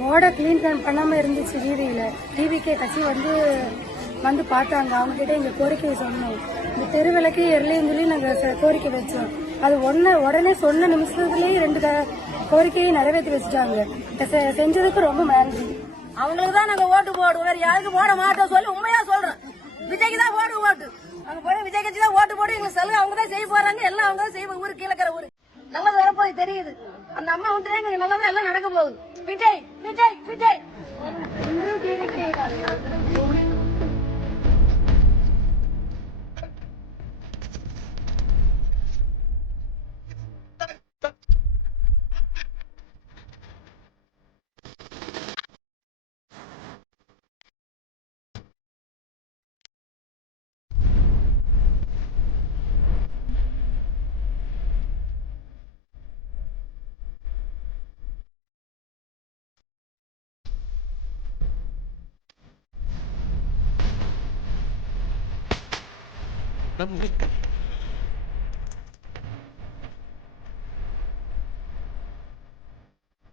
போர்டை க்ளீன் பண்ணாமல் இருந்துச்சு டிவியில் டிவிக்கே கட்சி வந்து வந்து பார்த்தாங்க. அவங்ககிட்ட எங்கள் கோரிக்கையை சொன்னோம். இந்த தெருவிளக்கு எர்லையும் சொல்லி நாங்கள் கோரிக்கை வச்சோம். அது ஒன்று உடனே சொன்ன நிமிஷத்துலேயே ரெண்டு கோரிக்கையை நிறைவேற்றி வச்சுட்டாங்க. செ- செஞ்சதுக்கு ரொம்ப நன்றி. அவங்களுக்கு தான் நாங்கள் ஓட்டு போடுவோம். வேறு யாருக்கு போட மாட்டோம் சொல்லி உண்மையாக சொல்கிறோம் விஜய்க்கு தான் ஓட்டு ஓட்டு. அங்கே போய் விஜய் கட்சி தான் ஓட்டு போட்டு எங்களுக்கு சலுகை அவங்க தான் செய்ய போகிறாங்க எல்லாம் அவங்க தான் செய்வாங்க. ஊரு கீழக்கிற ஊர். மாதிரி தெரியுது. அந்த அம்மா வந்து நல்லா தான் எல்லாம் நடக்க போகுது. விஜய் விஜய் விஜய். enam mungkin